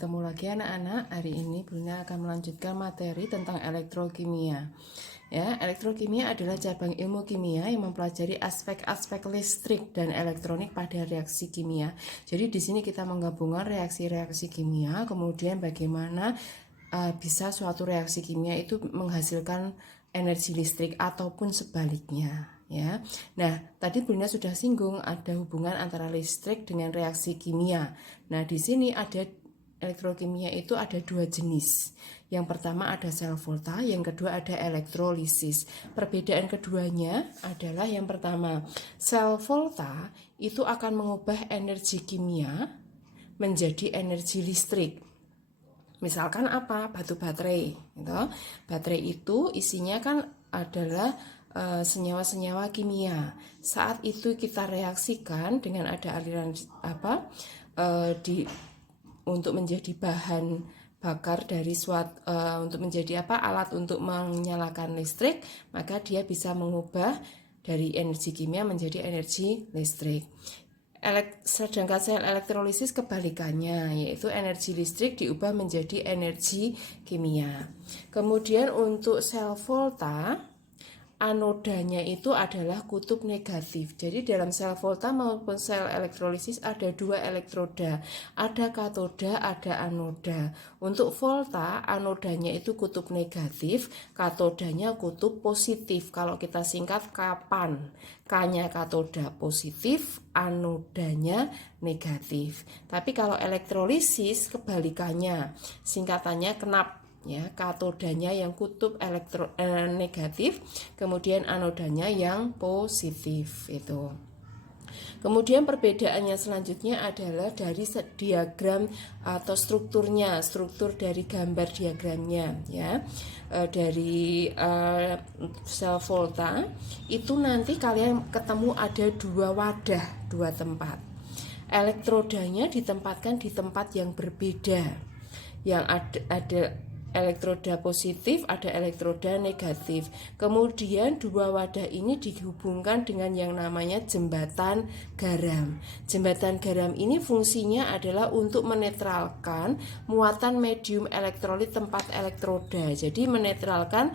bertemu lagi anak-anak. Hari ini Bruna akan melanjutkan materi tentang elektrokimia. Ya, elektrokimia adalah cabang ilmu kimia yang mempelajari aspek-aspek listrik dan elektronik pada reaksi kimia. Jadi di sini kita menggabungkan reaksi-reaksi kimia, kemudian bagaimana bisa suatu reaksi kimia itu menghasilkan energi listrik ataupun sebaliknya. Ya, nah tadi Bruna sudah singgung ada hubungan antara listrik dengan reaksi kimia. Nah di sini ada elektrokimia itu ada dua jenis. Yang pertama ada sel volta, yang kedua ada elektrolisis. Perbedaan keduanya adalah yang pertama, sel volta itu akan mengubah energi kimia menjadi energi listrik. Misalkan apa? Batu baterai. Gitu. Baterai itu isinya kan adalah senyawa-senyawa kimia. Saat itu kita reaksikan dengan ada aliran untuk menjadi bahan bakar dari untuk menjadi alat untuk menyalakan listrik, maka dia bisa mengubah dari energi kimia menjadi energi listrik. Sedangkan sel elektrolisis kebalikannya, yaitu energi listrik diubah menjadi energi kimia. Kemudian untuk sel volta, anodanya itu adalah kutub negatif. Jadi dalam sel volta maupun sel elektrolisis ada dua elektroda, ada katoda, ada anoda. Untuk volta, anodanya itu kutub negatif, katodanya kutub positif. Kalau kita singkat kapan, K-nya katoda positif, anodanya negatif. Tapi kalau elektrolisis kebalikannya, singkatannya kenap. Ya, katodanya yang kutub negatif, kemudian anodanya yang positif itu. Kemudian perbedaannya selanjutnya adalah dari diagram atau struktur dari gambar diagramnya ya. Dari sel volta itu nanti kalian ketemu ada dua wadah, dua tempat. Elektrodanya ditempatkan di tempat yang berbeda. Yang ada elektroda positif, ada elektroda negatif. Kemudian dua wadah ini dihubungkan dengan yang namanya jembatan garam. Jembatan garam ini fungsinya adalah untuk menetralkan muatan medium elektrolit tempat elektroda. Jadi menetralkan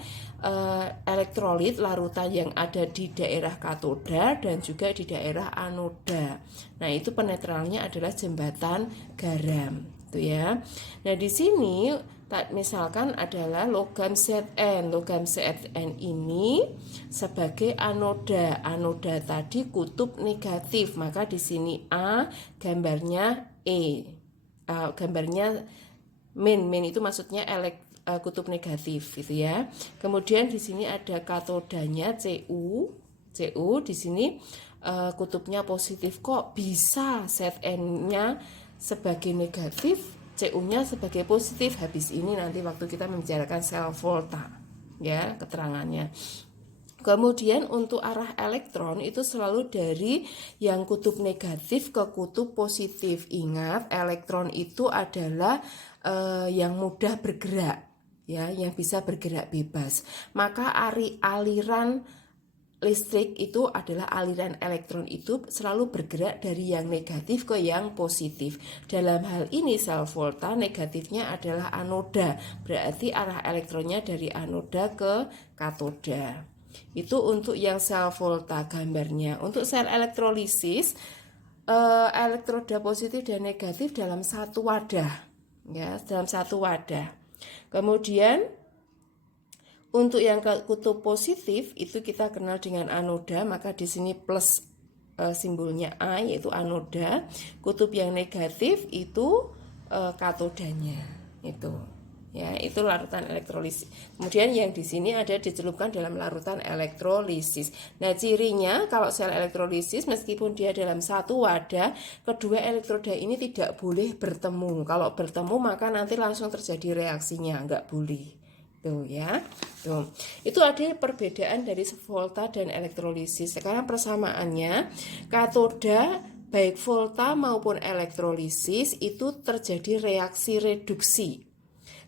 elektrolit larutan yang ada di daerah katoda dan juga di daerah anoda. Nah, itu penetralnya adalah jembatan garam, itu ya. Nah, di sini misalkan adalah logam Zn. Logam Zn ini sebagai anoda. Anoda tadi kutub negatif, maka di sini A gambarnya E. Gambarnya min itu maksudnya kutub negatif gitu ya. Kemudian di sini ada katodanya Cu. Cu di sini kutubnya positif. Kok bisa Zn-nya sebagai negatif, Cu-nya sebagai positif? Habis ini nanti waktu kita membicarakan sel volta ya keterangannya. Kemudian untuk arah elektron itu selalu dari yang kutub negatif ke kutub positif. Ingat, elektron itu adalah yang mudah bergerak ya, yang bisa bergerak bebas. Maka aliran listrik itu adalah aliran elektron itu selalu bergerak dari yang negatif ke yang positif. Dalam hal ini sel volta negatifnya adalah anoda, berarti arah elektronnya dari anoda ke katoda. Itu untuk yang sel volta gambarnya. Untuk sel elektrolisis, elektroda positif dan negatif dalam satu wadah, ya, dalam satu wadah. Kemudian untuk yang kutub positif itu kita kenal dengan anoda, maka di sini plus simbolnya A yaitu anoda. Kutub yang negatif itu katodanya itu. Ya, itu larutan elektrolisis. Kemudian yang di sini ada dicelupkan dalam larutan elektrolisis. Nah, cirinya kalau sel elektrolisis meskipun dia dalam satu wadah, kedua elektroda ini tidak boleh bertemu. Kalau bertemu maka nanti langsung terjadi reaksinya, enggak boleh. Tuh ya. Tuh. Itu ada perbedaan dari volta dan elektrolisis. Sekarang persamaannya, katoda baik volta maupun elektrolisis itu terjadi reaksi reduksi.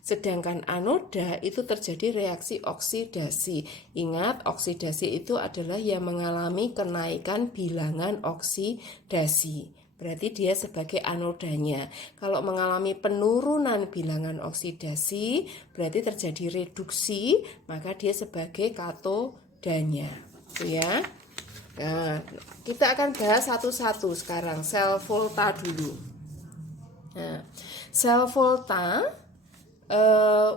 Sedangkan anoda itu terjadi reaksi oksidasi. Ingat, oksidasi itu adalah yang mengalami kenaikan bilangan oksidasi. berarti dia sebagai anodanya. Kalau mengalami penurunan bilangan oksidasi, berarti terjadi reduksi, maka dia sebagai katodanya. Itu ya. Nah, kita akan bahas satu-satu sekarang. Sel volta dulu. Nah, sel volta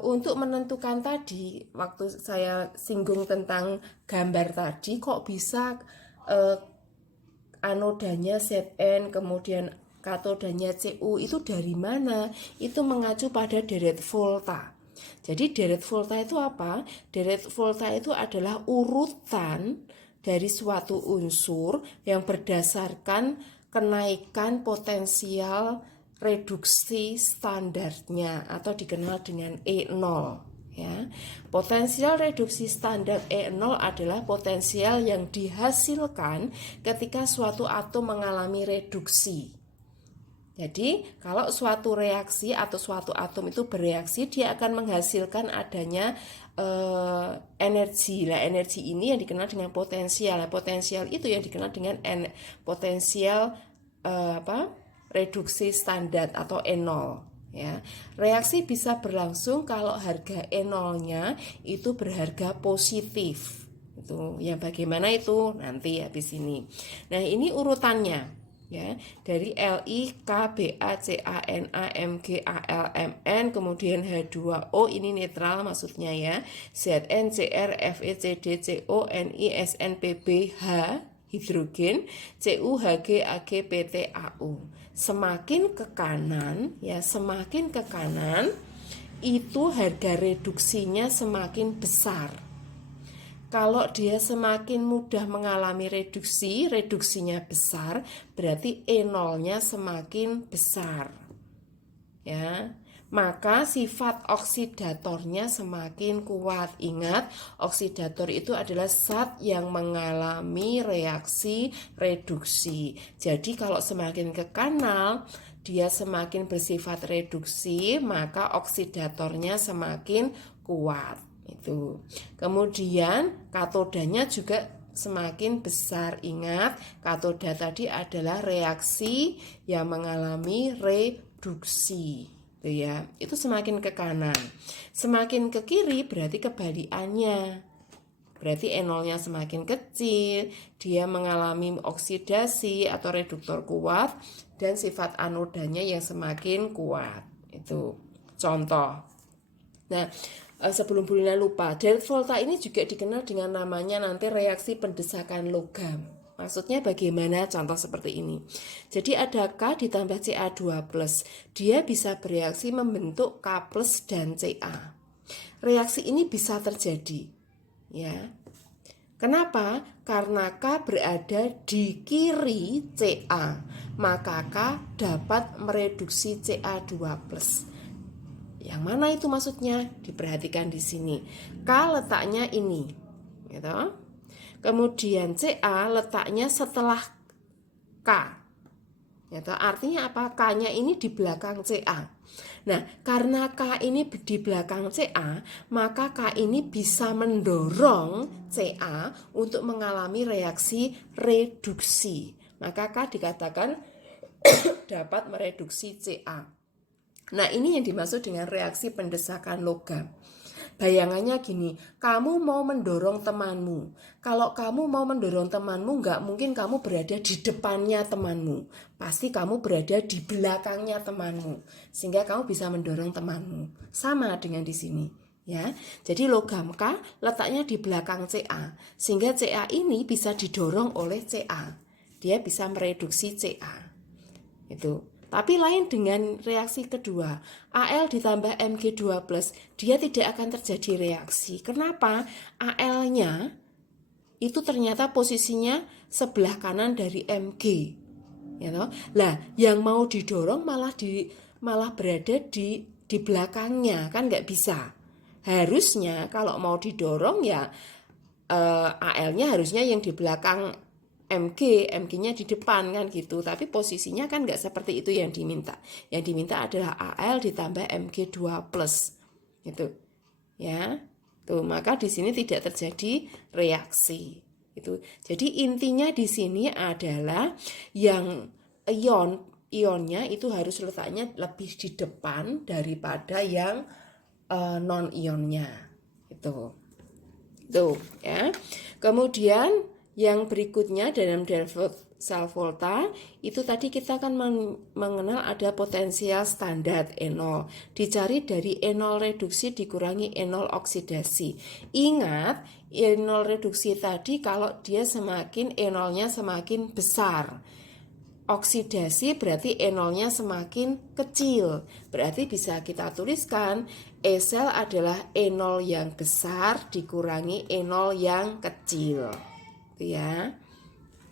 untuk menentukan tadi, waktu saya singgung tentang gambar tadi, kok bisa anodanya Zn, kemudian katodanya Cu itu dari mana? Itu mengacu pada deret volta. Jadi deret volta itu apa? Deret volta itu adalah urutan dari suatu unsur yang berdasarkan kenaikan potensial reduksi standarnya atau dikenal dengan E0. Ya. Potensial reduksi standar E0 adalah potensial yang dihasilkan ketika suatu atom mengalami reduksi. Jadi kalau suatu reaksi atau suatu atom itu bereaksi, dia akan menghasilkan adanya energi. Nah, energi ini yang dikenal dengan potensial. Potensial itu yang dikenal dengan potensial reduksi standar atau E0. Ya, reaksi bisa berlangsung kalau harga E0-nya itu berharga positif. Itu yang bagaimana itu nanti habis ini. Nah, ini urutannya ya, dari Li, K, Ba, Ca, Na, Mg, Al, Mn, kemudian H2O ini netral maksudnya ya, Zn, Cr, Fe, Cd, Co, Ni, Sn, Pb, H hidrogen, Cu, Hg, Ag, Pt, Au. Semakin ke kanan ya, semakin ke kanan itu harga reduksinya semakin besar. Kalau dia semakin mudah mengalami reduksi, reduksinya besar, berarti E0-nya semakin besar. Ya. Maka sifat oksidatornya semakin kuat. Ingat, oksidator itu adalah zat yang mengalami reaksi reduksi. Jadi kalau semakin ke kanan, dia semakin bersifat reduksi, maka oksidatornya semakin kuat. Itu. Kemudian katodanya juga semakin besar. Ingat, katoda tadi adalah reaksi yang mengalami reduksi. Ya, itu semakin ke kanan. Semakin ke kiri berarti kebalikannya. Berarti E0-nya semakin kecil, dia mengalami oksidasi atau reduktor kuat, dan sifat anodanya yang semakin kuat. Itu contoh. Nah, sebelum Bu Lina lupa, deret volta ini juga dikenal dengan namanya nanti reaksi pendesakan logam. Maksudnya bagaimana? Contoh seperti ini. Jadi ada K ditambah Ca2+. Dia bisa bereaksi membentuk K+ dan Ca. Reaksi ini bisa terjadi. Ya. Kenapa? Karena K berada di kiri Ca. Maka K dapat mereduksi Ca2+. Yang mana itu maksudnya? Diperhatikan di sini. K letaknya ini. Gitu. Kemudian Ca letaknya setelah K. Gitu. Artinya apa? K-nya ini di belakang Ca. Nah, karena K ini di belakang Ca, maka K ini bisa mendorong Ca untuk mengalami reaksi reduksi. Maka K dikatakan dapat mereduksi Ca. Nah, ini yang dimaksud dengan reaksi pendesakan logam. Bayangannya gini, kamu mau mendorong temanmu. Kalau kamu mau mendorong temanmu, nggak mungkin kamu berada di depannya temanmu. Pasti kamu berada di belakangnya temanmu. Sehingga kamu bisa mendorong temanmu. Sama dengan di sini. Ya, jadi logam K letaknya di belakang Ca. Sehingga Ca ini bisa didorong oleh Ca. Dia bisa mereduksi Ca. Itu. Tapi lain dengan reaksi kedua, Al ditambah Mg2+, dia tidak akan terjadi reaksi. Kenapa? Al-nya itu ternyata posisinya sebelah kanan dari Mg. Ya toh? Lah, yang mau didorong malah berada di belakangnya, kan nggak bisa. Harusnya kalau mau didorong ya Al-nya harusnya yang di belakang Mg-nya di depan kan gitu, tapi posisinya kan nggak seperti itu yang diminta. Yang diminta adalah Al ditambah Mg2+, gitu, ya. Tuh, maka di sini tidak terjadi reaksi. Itu. Jadi intinya di sini adalah yang ionnya itu harus letaknya lebih di depan daripada yang non ionnya. Itu ya. Kemudian yang berikutnya dalam cell volta itu tadi kita akan mengenal ada potensial standar E0. Dicari dari E0 reduksi dikurangi E0 oksidasi. Ingat, E0 reduksi tadi kalau dia semakin E0-nya semakin besar. Oksidasi berarti E0-nya semakin kecil. Berarti bisa kita tuliskan E sel adalah E0 yang besar dikurangi E0 yang kecil. Tuh ya.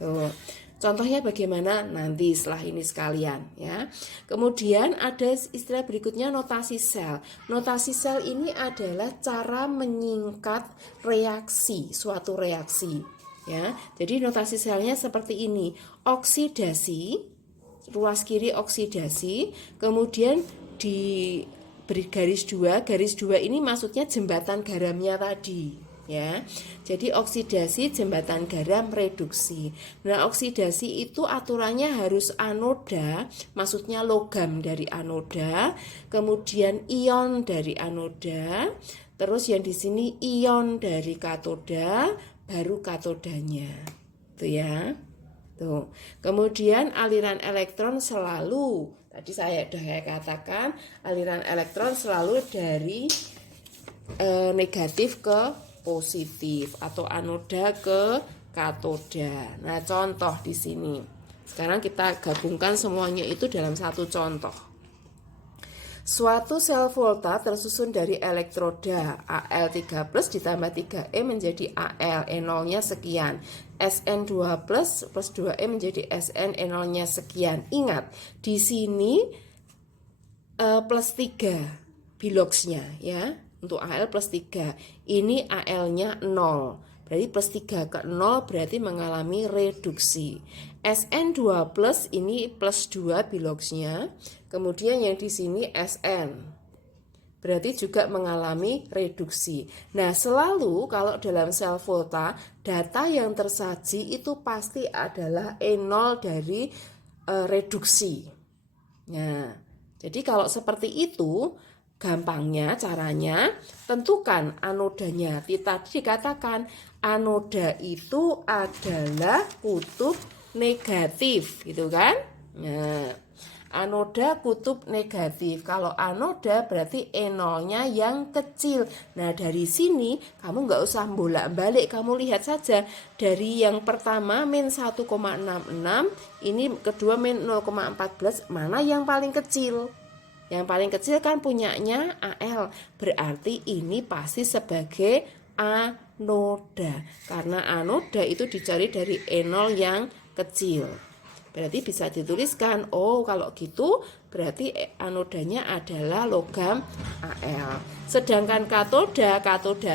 Tuh. Contohnya bagaimana nanti setelah ini sekalian ya. Kemudian ada istilah berikutnya notasi sel. Notasi sel ini adalah cara menyingkat reaksi, suatu reaksi. Ya, jadi notasi selnya seperti ini. Oksidasi, ruas kiri oksidasi, kemudian diberi garis dua ini maksudnya jembatan garamnya tadi. Ya, jadi oksidasi jembatan garam reduksi. Nah, oksidasi itu aturannya harus anoda, maksudnya logam dari anoda, kemudian ion dari anoda, terus yang di sini ion dari katoda, baru katodanya. Tuh ya. Tuh. Kemudian aliran elektron selalu, tadi saya sudah katakan, aliran elektron selalu dari negatif ke positif atau anoda ke katoda. Nah, contoh di sini. Sekarang kita gabungkan semuanya itu dalam satu contoh. Suatu sel volta tersusun dari elektroda Al3+ ditambah 3E menjadi Al, E0-nya sekian. Sn2+ plus 2E menjadi Sn, E0-nya sekian. Ingat, di sini plus 3 biloxnya ya. Untuk Al plus 3. Ini Al-nya 0. Berarti plus 3 ke 0 berarti mengalami reduksi. Sn2+ ini plus 2 biloxnya. Kemudian yang di sini Sn. Berarti juga mengalami reduksi. Nah, selalu kalau dalam sel volta, data yang tersaji itu pasti adalah E0 dari reduksi. Nah, jadi kalau seperti itu, gampangnya caranya tentukan anodanya. Tadi dikatakan anoda itu adalah kutub negatif, gitu kan? Nah, anoda kutub negatif. Kalau anoda berarti E0-nya yang kecil. Nah, dari sini kamu nggak usah bolak-balik, kamu lihat saja dari yang pertama min 1,66, ini kedua min 0,14, mana yang paling kecil? Yang paling kecil kan punyanya Al, berarti ini pasti sebagai anoda. Karena anoda itu dicari dari E0 yang kecil. Berarti bisa dituliskan, oh kalau gitu berarti anodanya adalah logam Al. Sedangkan katoda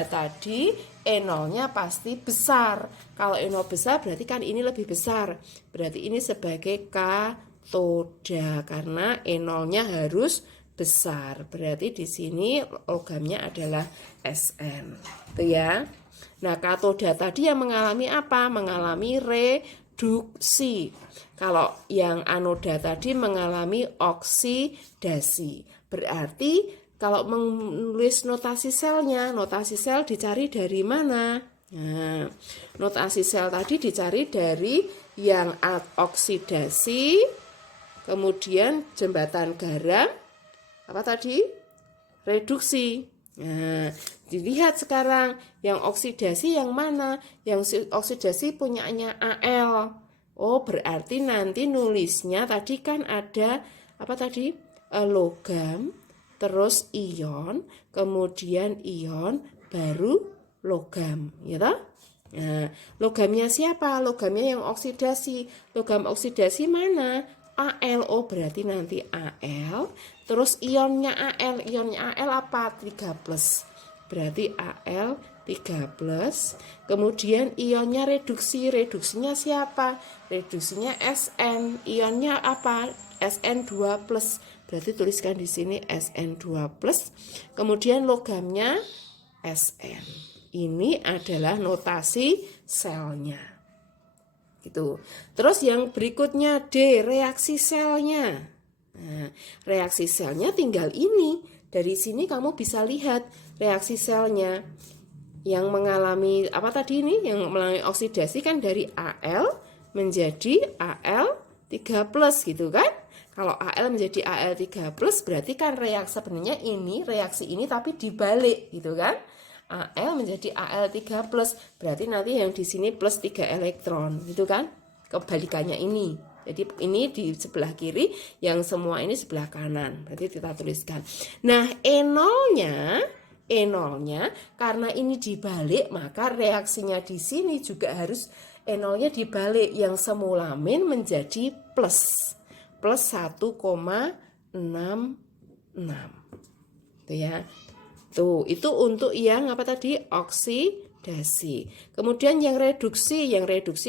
tadi E0-nya pasti besar. Kalau E0 besar berarti kan ini lebih besar. Berarti ini sebagai katoda karena E0-nya harus besar. Berarti di sini logamnya adalah Sn. Itu ya. Nah, katoda tadi yang mengalami apa? Mengalami reduksi. Kalau yang anoda tadi mengalami oksidasi. Berarti kalau menulis notasi selnya, notasi sel dicari dari mana? Nah, notasi sel tadi dicari dari yang oksidasi, kemudian jembatan garam, apa tadi? Reduksi. Nah, dilihat sekarang yang oksidasi yang mana? Yang oksidasi punyanya Al. Oh, berarti nanti nulisnya tadi kan ada apa tadi? Logam, terus ion, kemudian ion, baru logam, ya toh? Nah, logamnya siapa? Logamnya yang oksidasi. Logam oksidasi mana? Al. Oh, berarti nanti Al. Terus ionnya Al apa? 3+. Berarti Al 3+. Kemudian ionnya reduksinya siapa? Reduksinya Sn. Ionnya apa? Sn2+. Berarti tuliskan di sini Sn2+. Kemudian logamnya Sn. Ini adalah notasi selnya. gitu. Terus yang berikutnya D, reaksi selnya. Nah, reaksi selnya tinggal ini. Dari sini kamu bisa lihat reaksi selnya yang mengalami apa tadi ini, yang mengalami oksidasi kan dari Al menjadi Al3+ gitu kan. Kalau Al menjadi Al3+ berarti kan reaksi sebenarnya ini reaksi ini tapi dibalik gitu kan. Al menjadi Al3+, berarti nanti yang di sini plus 3 elektron gitu kan, kebalikannya ini. Jadi ini di sebelah kiri, yang semua ini sebelah kanan, berarti kita tuliskan. Nah E0-nya karena ini dibalik, maka reaksinya di sini juga harus E0-nya dibalik, yang semula min menjadi plus 1,66 itu ya. Tuh, itu untuk yang apa tadi? Oksidasi. Kemudian yang reduksi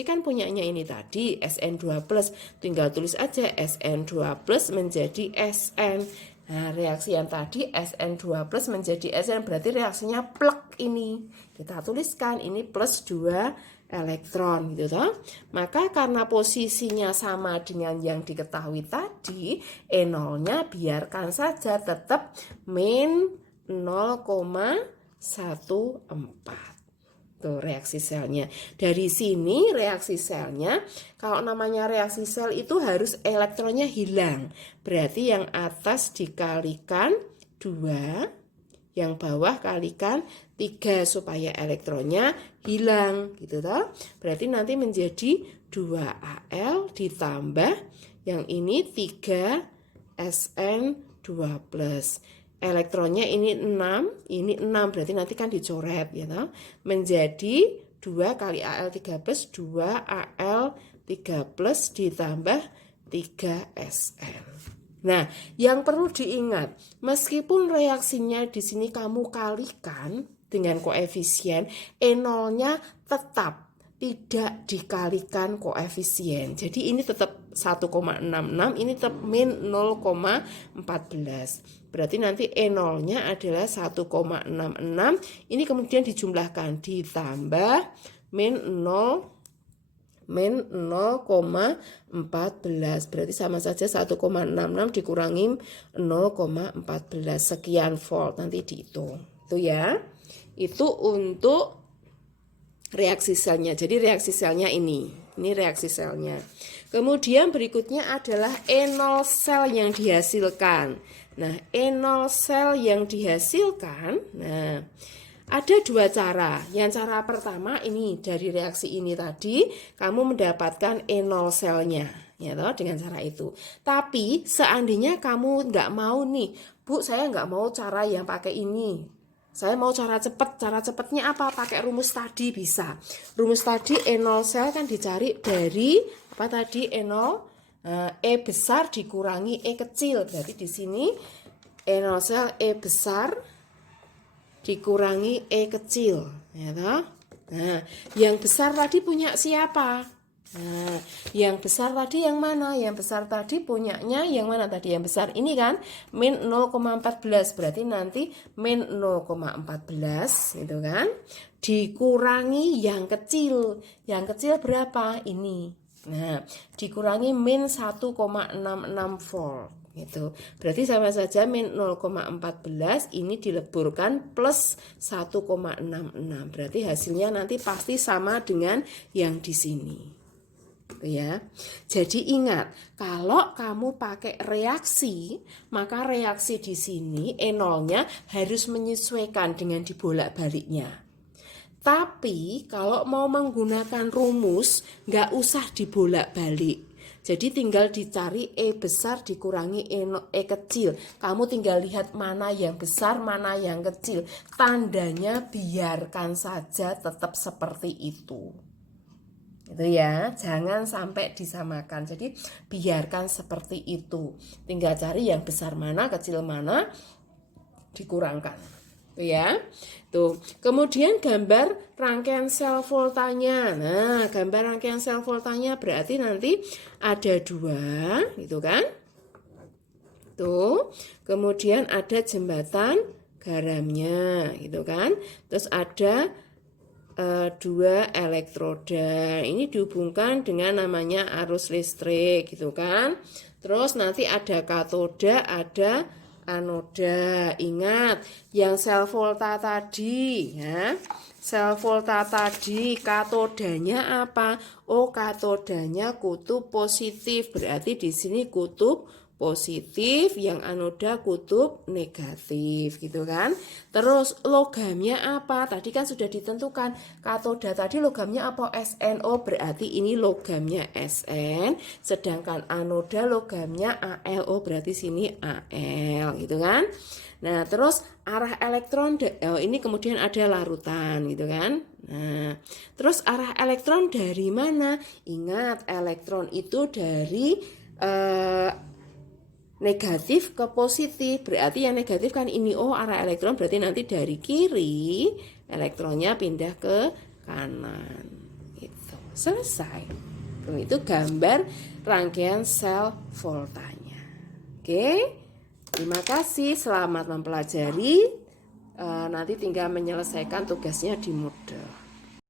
kan punyanya ini tadi SN2+, tinggal tulis aja SN2+ menjadi SN. Nah, reaksi yang tadi SN2+ menjadi SN berarti reaksinya plek ini. Kita tuliskan ini plus 2 elektron gitu toh. Maka karena posisinya sama dengan yang diketahui tadi, E0-nya biarkan saja tetap min 0,14. Tuh reaksi selnya. Dari sini reaksi selnya, kalau namanya reaksi sel itu harus elektronnya hilang. Berarti yang atas dikalikan 2, yang bawah kalikan 3 supaya elektronnya hilang gitu toh. Berarti nanti menjadi 2Al ditambah yang ini 3SN2+. Elektronnya ini 6, berarti nanti kan dicoret ya toh. Menjadi 2 kali Al3+, 2Al3+ ditambah 3SN. Nah, yang perlu diingat, meskipun reaksinya di sini kamu kalikan dengan koefisien, E0-nya tetap tidak dikalikan koefisien. Jadi ini tetap 1,66, ini tetap min 0,14. Berarti nanti E0-nya adalah 1,66. Ini kemudian dijumlahkan ditambah min 0,14. Berarti sama saja 1,66 dikurangi 0,14 sekian volt, nanti dihitung. Itu ya. Itu untuk reaksi selnya. Jadi reaksi selnya ini reaksi selnya. Kemudian berikutnya adalah E0 sel yang dihasilkan. Nah, E0 sel yang dihasilkan, nah ada 2 cara. Yang cara pertama ini dari reaksi ini tadi kamu mendapatkan E0 selnya, ya toh, dengan cara itu. Tapi seandainya kamu nggak mau nih, Bu, saya nggak mau cara yang pakai ini. Saya mau cara cepat. Cara cepatnya apa? Pakai rumus tadi bisa. Rumus tadi E0 sel kan dicari dari apa tadi? E0 E besar dikurangi E kecil. Berarti di sini E0 sel E besar dikurangi E kecil, ya toh? Nah, yang besar tadi punya siapa? Nah, yang besar tadi yang mana? Yang besar tadi punyanya yang mana tadi? Yang besar ini kan min 0,14. Berarti nanti min 0,14 gitu kan? Dikurangi yang kecil. Yang kecil berapa? Ini. Nah, dikurangi min 1,66 volt gitu. Berarti sama saja min 0,14 ini dileburkan plus 1,66. Berarti hasilnya nanti pasti sama dengan yang di sini. Ya. Jadi ingat, kalau kamu pakai reaksi, maka reaksi di sini E0-nya harus menyesuaikan dengan dibolak-baliknya. Tapi kalau mau menggunakan rumus, nggak usah dibolak-balik. Jadi tinggal dicari E besar dikurangi E kecil. Kamu tinggal lihat mana yang besar, mana yang kecil. Tandanya biarkan saja tetap seperti itu. Itu ya, jangan sampai disamakan. Jadi biarkan seperti itu. Tinggal cari yang besar mana, kecil mana, dikurangkan. Ya, tuh. Kemudian gambar rangkaian sel voltanya. Nah, gambar rangkaian sel voltanya berarti nanti ada 2, gitu kan? Tuh. Kemudian ada jembatan garamnya, gitu kan? Terus ada dua elektroda. Ini dihubungkan dengan namanya arus listrik gitu kan. Terus nanti ada katoda, ada anoda. Ingat yang sel volta tadi ya. Sel volta tadi katodanya apa? Oh, katodanya kutub positif. Berarti di sini kutub positif, yang anoda kutub negatif gitu kan. Terus logamnya apa? Tadi kan sudah ditentukan. Katoda tadi logamnya apa? SNO, berarti ini logamnya SN. Sedangkan anoda logamnya ALO, berarti sini AL gitu kan. Nah, terus arah elektron ini kemudian ada larutan gitu kan. Nah, terus arah elektron dari mana? Ingat, elektron itu dari negatif ke positif. Berarti yang negatif kan ini arah elektron, berarti nanti dari kiri elektronnya pindah ke kanan. Gitu. Selesai. Itu gambar rangkaian sel voltanya. Oke. Terima kasih, selamat mempelajari. Nanti tinggal menyelesaikan tugasnya di Moodle.